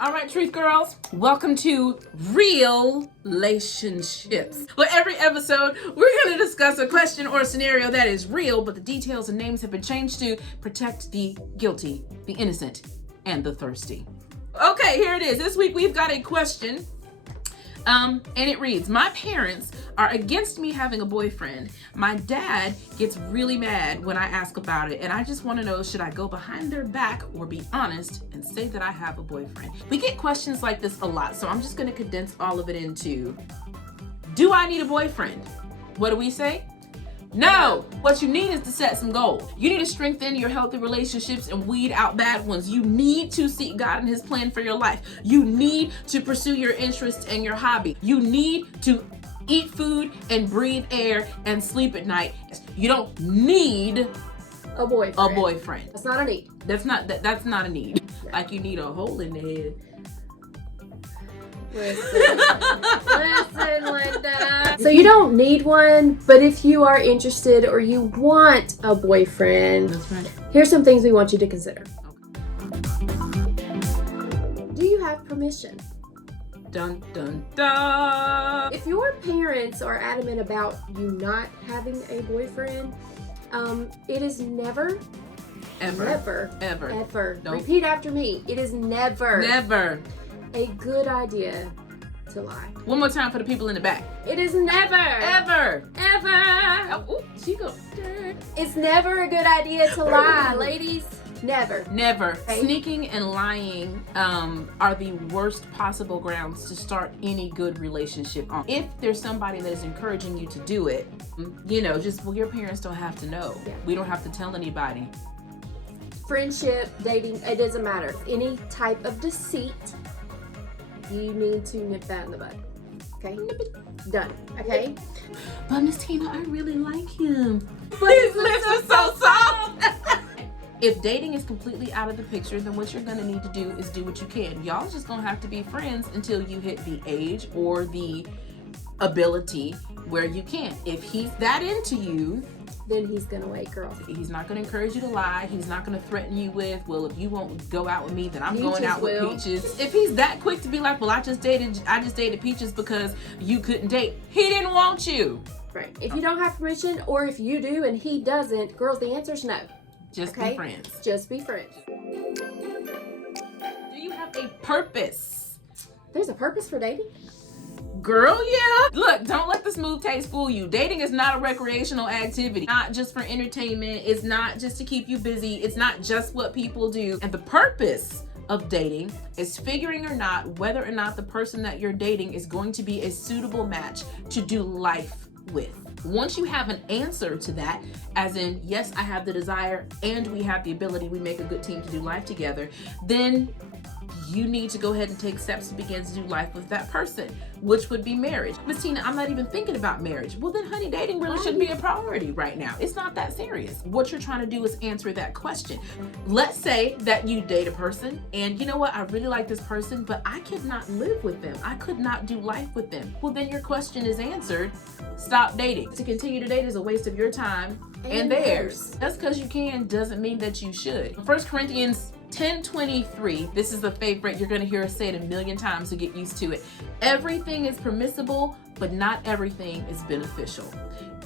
All right, Truth Girls, welcome to Real Relationships. For every episode, we're going to discuss a question or a scenario that is real, but the details and names have been changed to protect the guilty, the innocent, and the thirsty. Okay, here it is. This week we've got a question, and it reads, my parents are against me having a boyfriend. My dad gets really mad when I ask about it, and I just want to know, should I go behind their back or be honest and say that I have a boyfriend? We get questions like this a lot, so I'm just going to condense all of it into, do I need a boyfriend? What do we say? No! What you need is to set some goals. You need to strengthen your healthy relationships and weed out bad ones. You need to seek God and His plan for your life. You need to pursue your interests and your hobby. You need to eat food and breathe air and sleep at night. You don't need a boyfriend. That's not a need. That's not a need. Yeah. Like you need a hole in the head. Listen, Linda. So you don't need one, but if you are interested or you want a boyfriend, that's right. Here's some things we want you to consider. Do you have permission? Dun, dun, dun. If your parents are adamant about you not having a boyfriend, it is never, ever. Nope. Repeat after me. It is never a good idea to lie. One more time for the people in the back. It is never, ever. Oh, ooh, she go. It's never a good idea to lie, ladies. Never. Okay. Sneaking and lying are the worst possible grounds to start any good relationship on. If there's somebody that is encouraging you to do it, your parents don't have to know. Yeah. We don't have to tell anybody. Friendship, dating, it doesn't matter. Any type of deceit, you need to nip that in the bud. Okay? Nip it. Done. Okay? But Miss Tina, I really like him. But his lips are so soft. If dating is completely out of the picture, then what you're going to need to do is do what you can. Y'all just going to have to be friends until you hit the age or the ability where you can. If he's that into you, then he's going to wait, girl. He's not going to encourage you to lie. He's not going to threaten you with, well, if you won't go out with me, then I'm going out with Peaches. If he's that quick to be like, well, I just dated Peaches because you couldn't date. He didn't want you. Right. If you don't have permission, or if you do and he doesn't, girls, the answer is no. Just be friends. Just be friends. Do you have a purpose? There's a purpose for dating? Girl, yeah. Look, don't let the smooth taste fool you. Dating is not a recreational activity. Not just for entertainment. It's not just to keep you busy. It's not just what people do. And the purpose of dating is figuring whether or not the person that you're dating is going to be a suitable match to do life with. Once you have an answer to that, as in, yes, I have the desire and we have the ability, we make a good team to do life together, then you need to go ahead and take steps to begin to do life with that person, which would be marriage. Miss Tina, I'm not even thinking about marriage. Well then, honey, dating really shouldn't be a priority right now. It's not that serious. What you're trying to do is answer that question. Let's say that you date a person and you know what, I really like this person, but I could not live with them. I could not do life with them. Well then your question is answered. Stop dating. To continue to date is a waste of your time and theirs. Just because you can doesn't mean that you should. 1 Corinthians 10:23, this is the favorite. You're going to hear us say it a million times to get used to it. Everything is permissible, but not everything is beneficial.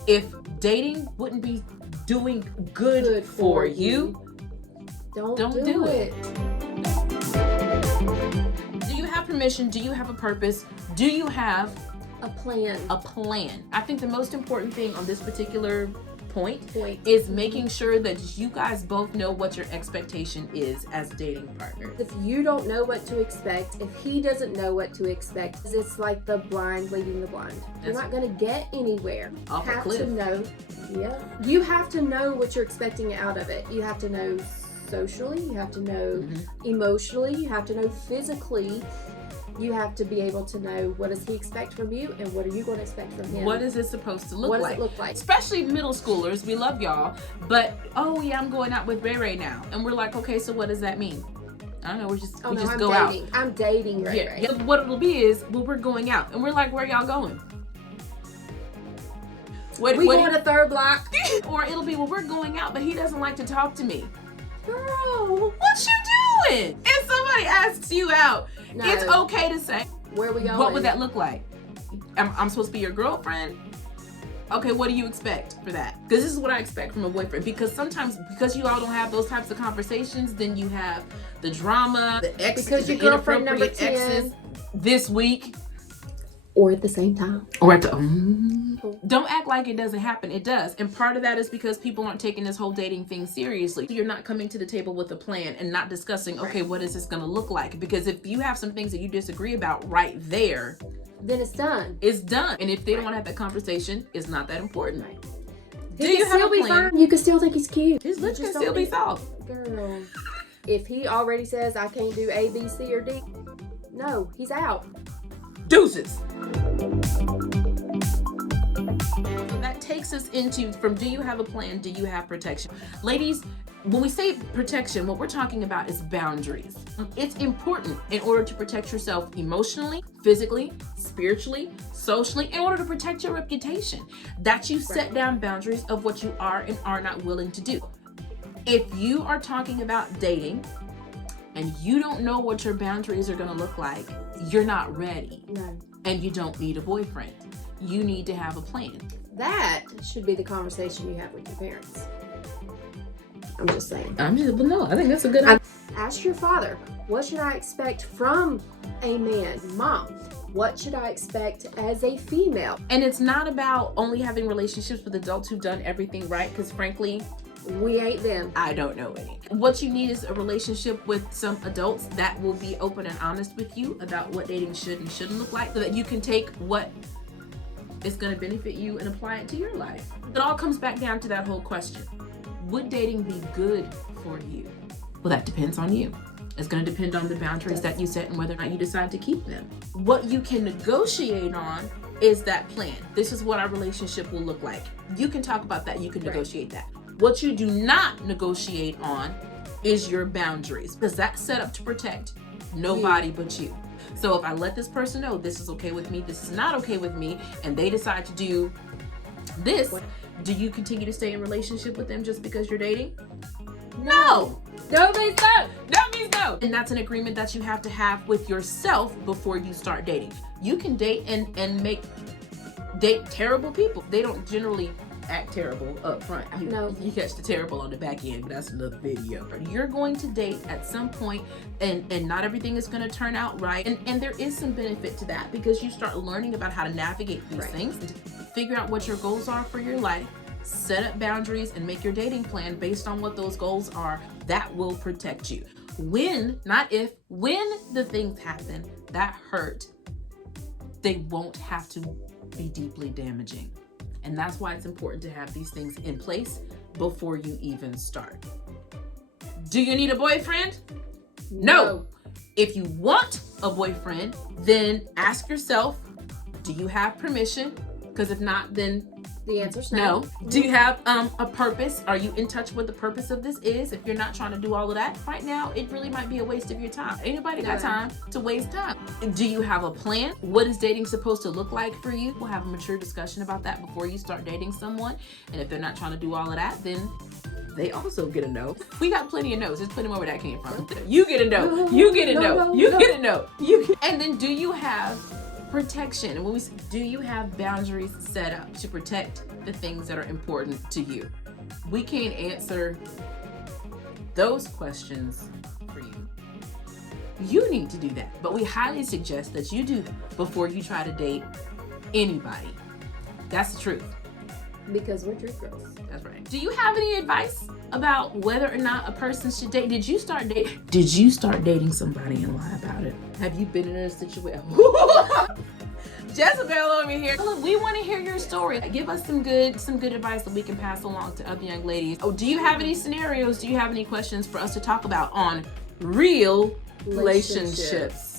If dating wouldn't be doing good for you, don't do it. Do you have permission? Do you have a purpose? Do you have a plan? I think the most important thing on this particular point is making sure that you guys both know what your expectation is as dating partners. If you don't know what to expect, if he doesn't know what to expect, it's like the blind leading the blind. You're not going to get anywhere. Off a cliff. You have to know what you're expecting out of it. You have to know socially, you have to know emotionally, you have to know physically. You have to be able to know, what does he expect from you and what are you going to expect from him? What is it supposed to look like? What does it look like? Especially middle schoolers, we love y'all, but oh yeah, I'm going out with Ray Ray now. And we're like, okay, so what does that mean? I don't know, we just go out. I'm dating Ray Ray. Yeah. What it'll be is, well, we're going out. And we're like, where y'all going? We going to third block. Or it'll be, well, we're going out, but he doesn't like to talk to me. Girl, what you you out, No. it's okay to say, Where are we going? what would that look like? I'm supposed to be your girlfriend? Okay, what do you expect for that? Because this is what I expect from a boyfriend. Because sometimes, because you all don't have those types of conversations, then you have the drama, the exes, Because your the girlfriend inappropriate number 10. exes this week. Or at the same time. Or at the don't act like it doesn't happen. It does. And part of that is because people aren't taking this whole dating thing seriously. You're not coming to the table with a plan and not discussing, okay, what is this going to look like? Because if you have some things that you disagree about right there, then it's done. it's done. And if they don't want to have that conversation, it's not that important. Right. Do He you can have still a be plan? fine. You can still think he's cute. His lips You can just still don't be need- soft. Girl, if he already says I can't do A, B, C, or D, no, he's out. Deuces. So that takes us into, from do you have a plan, do you have protection? Ladies, when we say protection, what we're talking about is boundaries. It's important in order to protect yourself emotionally, physically, spiritually, socially, in order to protect your reputation, that you set down boundaries of what you are and are not willing to do. If you are talking about dating and you don't know what your boundaries are going to look like, you're not ready. No. And you don't need a boyfriend. You need to have a plan. That should be the conversation you have with your parents. I'm just saying. But no, I think that's a good idea. Ask your father, what should I expect from a man? Mom, what should I expect as a female? And it's not about only having relationships with adults who've done everything right, because frankly, We ain't them. I don't know any. What you need is a relationship with some adults that will be open and honest with you about what dating should and shouldn't look like, so that you can take what is going to benefit you and apply it to your life. It all comes back down to that whole question. Would dating be good for you? Well, that depends on you. It's going to depend on the boundaries that you set and whether or not you decide to keep them. What you can negotiate on is that plan. This is what our relationship will look like. You can talk about that. You can negotiate that. What you do not negotiate on is your boundaries, because that's set up to protect nobody but you. So if I let this person know this is okay with me, this is not okay with me, and they decide to do this, do you continue to stay in relationship with them just because you're dating? No. No means no. That means no. And that's an agreement that you have to have with yourself before you start dating. You can date and date terrible people. They don't generally act terrible up front. You catch the terrible on the back end, but that's another video. You're going to date at some point, and not everything is going to turn out right. And there is some benefit to that, because you start learning about how to navigate these things, and figure out what your goals are for your life, set up boundaries, and make your dating plan based on what those goals are. That will protect you. When, not if, when the things happen that hurt, they won't have to be deeply damaging. And that's why it's important to have these things in place before you even start. Do you need a boyfriend? No. If you want a boyfriend, then ask yourself, do you have permission? Because if not, then the answer's no. Do you have a purpose? Are you in touch with the purpose of this is? If you're not trying to do all of that right now, it really might be a waste of your time. Ain't nobody got time to waste time. Do you have a plan? What is dating supposed to look like for you? We'll have a mature discussion about that before you start dating someone. And if they're not trying to do all of that, then they also get a no. We got plenty of no's. Just put them where that came from. You get a no. You get a no. You get a no. And then do you have protection? And when we say, do you have boundaries set up to protect the things that are important to you? We can't answer those questions for you. You need to do that. But we highly suggest that you do that before you try to date anybody. That's the truth. Because we're truth girls. That's right. Do you have any advice about whether or not a person should date? Did you start dating somebody and lie about it? Have you been in a situation? Jezebel over here. Look, we want to hear your story. Give us some good advice that we can pass along to other young ladies. Oh, do you have any scenarios? Do you have any questions for us to talk about on real relationships?